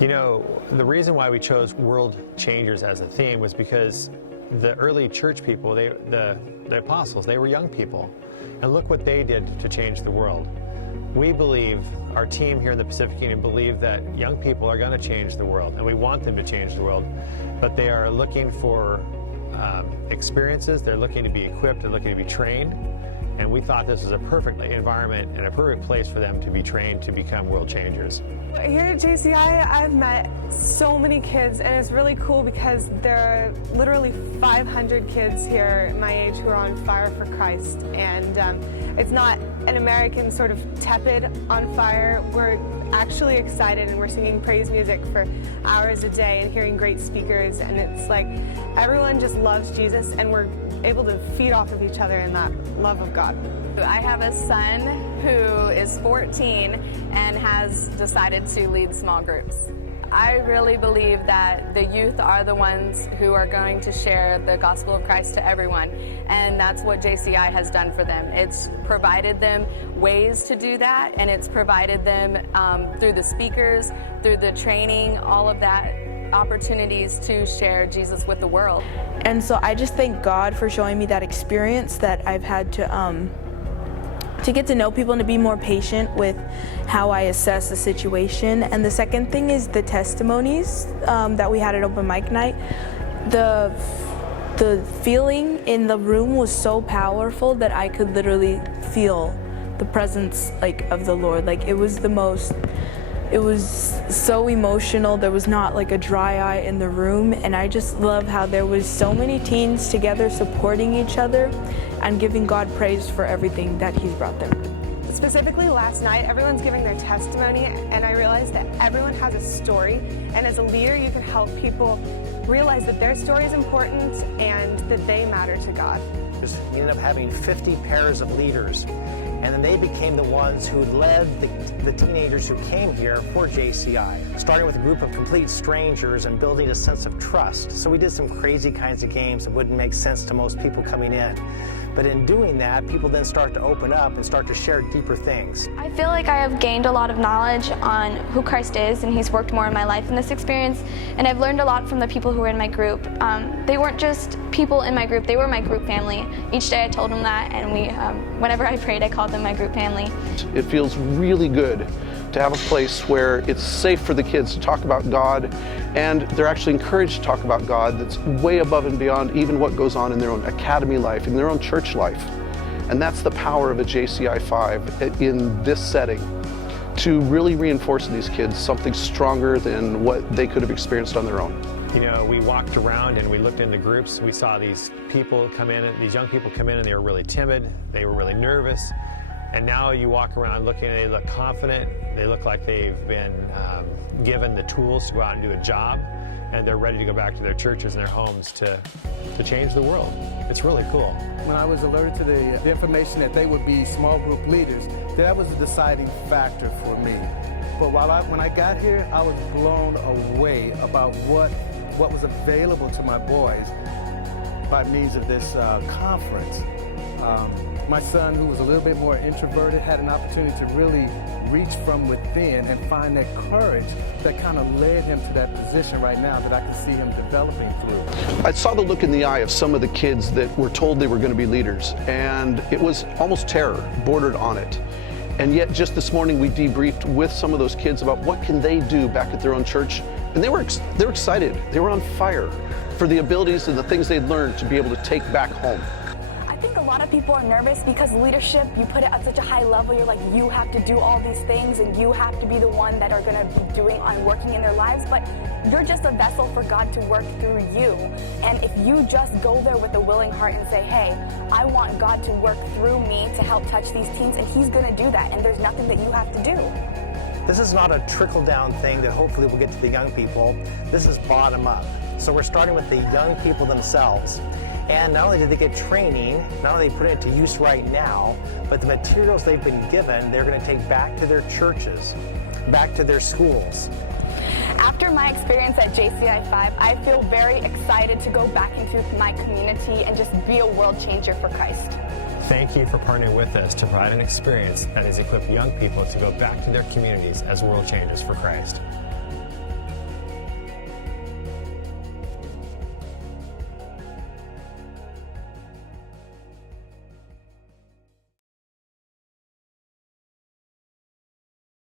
You know, the reason why we chose World Changers as a theme was because the early church people, the apostles, they were young people. And look what they did to change the world. We believe, our team here in the Pacific Union believe that young people are going to change the world, and we want them to change the world, but they are looking for experiences, they're looking to be equipped, they're looking to be trained, and we thought this was a perfect environment and a perfect place for them to be trained to become world changers. Here at JCI, I've met so many kids, and it's really cool because there are literally 500 kids here my age who are on fire for Christ, and it's not an American sort of tepid on fire. We're actually excited, and we're singing praise music for hours a day and hearing great speakers, and it's like everyone just loves Jesus, and we're able to feed off of each other in that love of God. I have a son who is 14 and has decided to lead small groups. I really believe that the youth are the ones who are going to share the gospel of Christ to everyone, and that's what JCI has done for them. It's provided them ways to do that, and it's provided them through the speakers, through the training, all of that, opportunities to share Jesus with the world. And so I just thank God for showing me that experience that I've had to get to know people and to be more patient with how I assess the situation. And the second thing is the testimonies that we had at open mic night. The feeling in the room was so powerful that I could literally feel the presence of the Lord. It was so emotional. There was not a dry eye in the room, and I just love how there was so many teens together supporting each other and giving God praise for everything that He's brought them. Specifically last night, everyone's giving their testimony, and I realized that everyone has a story, and as a leader you can help people realize that their story is important and that they matter to God. We ended up having 50 pairs of leaders, and then they became the ones who led the teenagers who came here for JCI, starting with a group of complete strangers and building a sense of trust. So we did some crazy kinds of games that wouldn't make sense to most people coming in. But in doing that, people then start to open up and start to share deeper things. I feel like I have gained a lot of knowledge on who Christ is, and He's worked more in my life in this experience, and I've learned a lot from the people who were in my group. They weren't just people in my group, they were my group family. Each day I told them that, and whenever I prayed, I called them my group family. It feels really good to have a place where it's safe for the kids to talk about God, and they're actually encouraged to talk about God that's way above and beyond even what goes on in their own academy life, in their own church life. And that's the power of a JCI 5 in this setting, to really reinforce in these kids something stronger than what they could have experienced on their own. You know, we walked around and we looked in the groups, we saw these people come in, these young people come in, and they were really timid, they were really nervous. And now you walk around looking, they look confident, they look like they've been given the tools to go out and do a job, and they're ready to go back to their churches and their homes to change the world. It's really cool. When I was alerted to the information that they would be small group leaders, that was a deciding factor for me. But when I got here, I was blown away about what was available to my boys by means of this conference. My son, who was a little bit more introverted, had an opportunity to really reach from within and find that courage that kind of led him to that position right now that I can see him developing through. I saw the look in the eye of some of the kids that were told they were going to be leaders, and it was almost terror, bordered on it. And yet just this morning we debriefed with some of those kids about what can they do back at their own church, and they were excited. They were on fire for the abilities and the things they'd learned to be able to take back home. I think a lot of people are nervous because leadership, you put it at such a high level, you're like, you have to do all these things and you have to be the one that are going to be doing and working in their lives, but you're just a vessel for God to work through you. And if you just go there with a willing heart and say, hey, I want God to work through me to help touch these teens, and He's going to do that, and there's nothing that you have to do. This is not a trickle-down thing that hopefully will get to the young people. This is bottom-up. So we're starting with the young people themselves. And not only did they get training, not only put it to use right now, but the materials they've been given, they're going to take back to their churches, back to their schools. After my experience at JCI 5, I feel very excited to go back into my community and just be a world changer for Christ. Thank you for partnering with us to provide an experience that has equipped young people to go back to their communities as world changers for Christ.